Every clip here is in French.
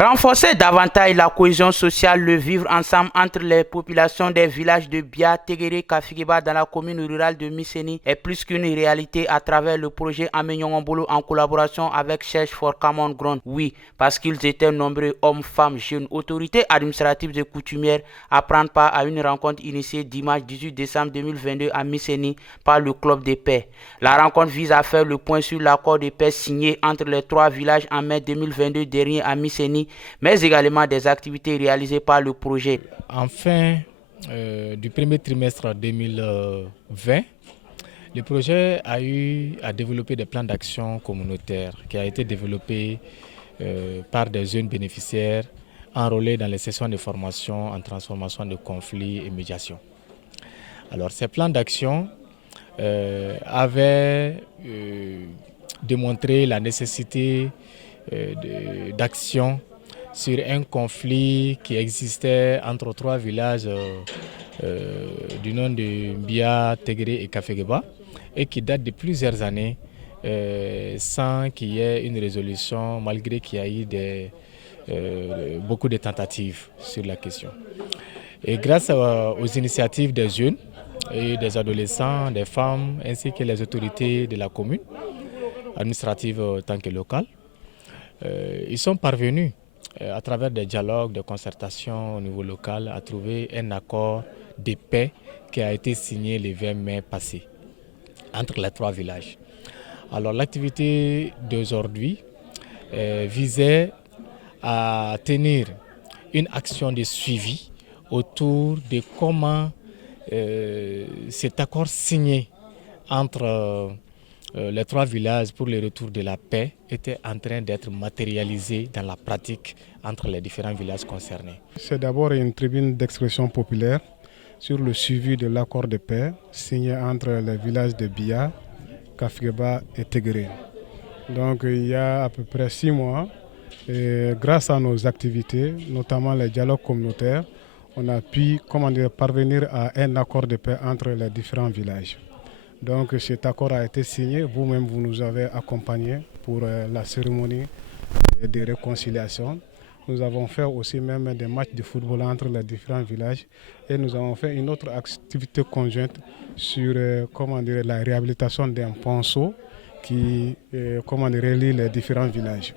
Renforcer davantage la cohésion sociale, le vivre ensemble entre les populations des villages de Bia, Teguéré, Kafigeba dans la commune rurale de Misséni est plus qu'une réalité à travers le projet Amenyongombolo en collaboration avec Search for Common Ground. Oui, parce qu'ils étaient nombreux, hommes, femmes, jeunes, autorités administratives et coutumières, à prendre part à une rencontre initiée dimanche 18 décembre 2022 à Misséni par le Club des Paix. La rencontre vise à faire le point sur l'accord de paix signé entre les trois villages en mai 2022 dernier à Misséni, mais également des activités réalisées par le projet. En fin du premier trimestre 2020, le projet a eu à développer des plans d'action communautaires qui a été développé par des jeunes bénéficiaires enrôlés dans les sessions de formation en transformation de conflits et médiation. Alors ces plans d'action avaient démontré la nécessité d'action sur un conflit qui existait entre trois villages du nom de Bia, Teguéré et Kafigeba et qui date de plusieurs années sans qu'il y ait une résolution malgré qu'il y a eu beaucoup de tentatives sur la question. Et grâce aux initiatives des jeunes et des adolescents, des femmes ainsi que les autorités de la commune, administratives tant que locales, ils sont parvenus à travers des dialogues, des concertations au niveau local, à trouver un accord de paix qui a été signé le 20 mai passé entre les trois villages. Alors l'activité d'aujourd'hui visait à tenir une action de suivi autour de comment cet accord signé entre les trois villages pour le retour de la paix était en train d'être matérialisé dans la pratique entre les différents villages concernés. C'est d'abord une tribune d'expression populaire sur le suivi de l'accord de paix signé entre les villages de Bia, Kafigeba et Teguéré. Donc il y a à peu près 6 mois, et grâce à nos activités, notamment les dialogues communautaires, on a pu parvenir à un accord de paix entre les différents villages. Donc cet accord a été signé, vous-même vous nous avez accompagnés pour la cérémonie de réconciliation. Nous avons fait aussi même des matchs de football entre les différents villages et nous avons fait une autre activité conjointe sur la réhabilitation d'un ponceau qui relie les différents villages.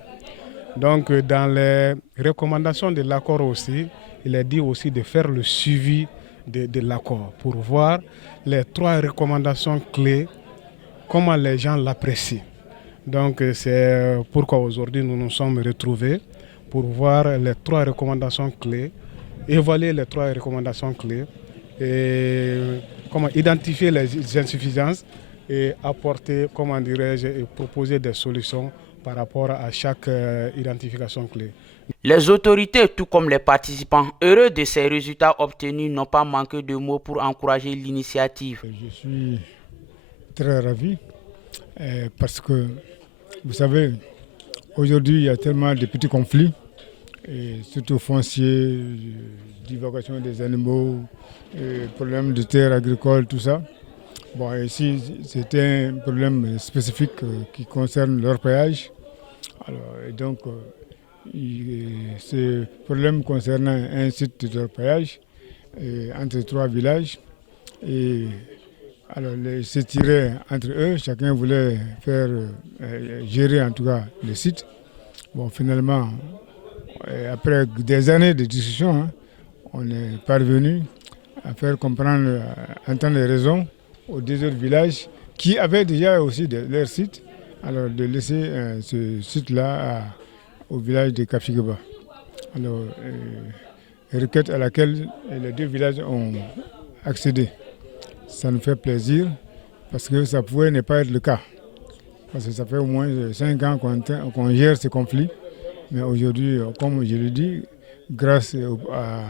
Donc dans les recommandations de l'accord aussi, il est dit aussi de faire le suivi de l'accord pour voir les 3 recommandations clés, comment les gens l'apprécient. Donc c'est pourquoi aujourd'hui nous nous sommes retrouvés pour voir les 3 recommandations clés, évaluer les 3 recommandations clés et comment identifier les insuffisances et apporter, et proposer des solutions par rapport à chaque identification clé. Les autorités, tout comme les participants, heureux de ces résultats obtenus, n'ont pas manqué de mots pour encourager l'initiative. Je suis très ravi parce que, vous savez, aujourd'hui il y a tellement de petits conflits, et surtout fonciers, divagation des animaux, problèmes de terres agricoles, tout ça. Bon, ici, c'est un problème spécifique qui concerne l'orpaillage. Alors, et donc, ce problème concernant un site d'orpaillage entre 3 villages. Et alors, c'est tiré entre eux, chacun voulait faire gérer en tout cas le site. Bon, finalement, après des années de discussion, on est parvenu à faire comprendre, entendre les raisons aux 2 autres villages qui avaient déjà aussi leur site, alors de laisser ce site-là au village de Kafigeba. Alors, requête à laquelle les 2 villages ont accédé. Ça nous fait plaisir parce que ça pouvait ne pas être le cas. Parce que ça fait au moins 5 ans qu'on gère ce conflit. Mais aujourd'hui, comme je l'ai dit, grâce à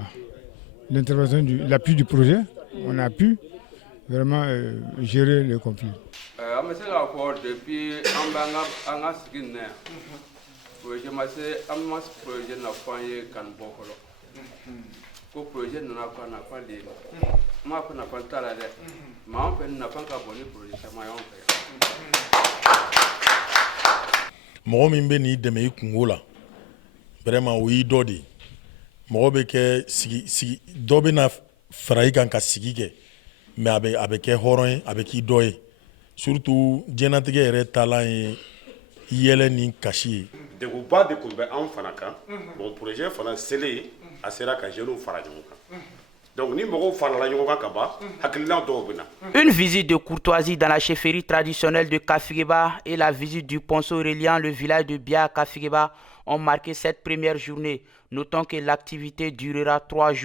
l'intervention, l'appui du projet, on a pu vraiment gérer le conflit. Depuis mɔgɔ min bɛ n'i dɛmɛ i kungo la vraiment o y'i dɔ de ye mɔgɔ bɛ kɛ sigi dɔ bɛ na fara i kan ka sigi kɛ mais a bɛ kɛ hɔrɔn ye a bɛ k'i dɔ ye surtout diɲɛnatigɛ yɛrɛ taalan ye yɛlɛ ni kasi ye. degunba de tun bɛ anw fana kan bon projet fana selen a sera ka jeunes fara ɲɔgɔn kan. Donc, une visite de courtoisie dans la chefferie traditionnelle de Kafigeba et la visite du ponceau reliant le village de Bia à Kafigeba ont marqué cette première journée. Notons que l'activité durera 3 jours.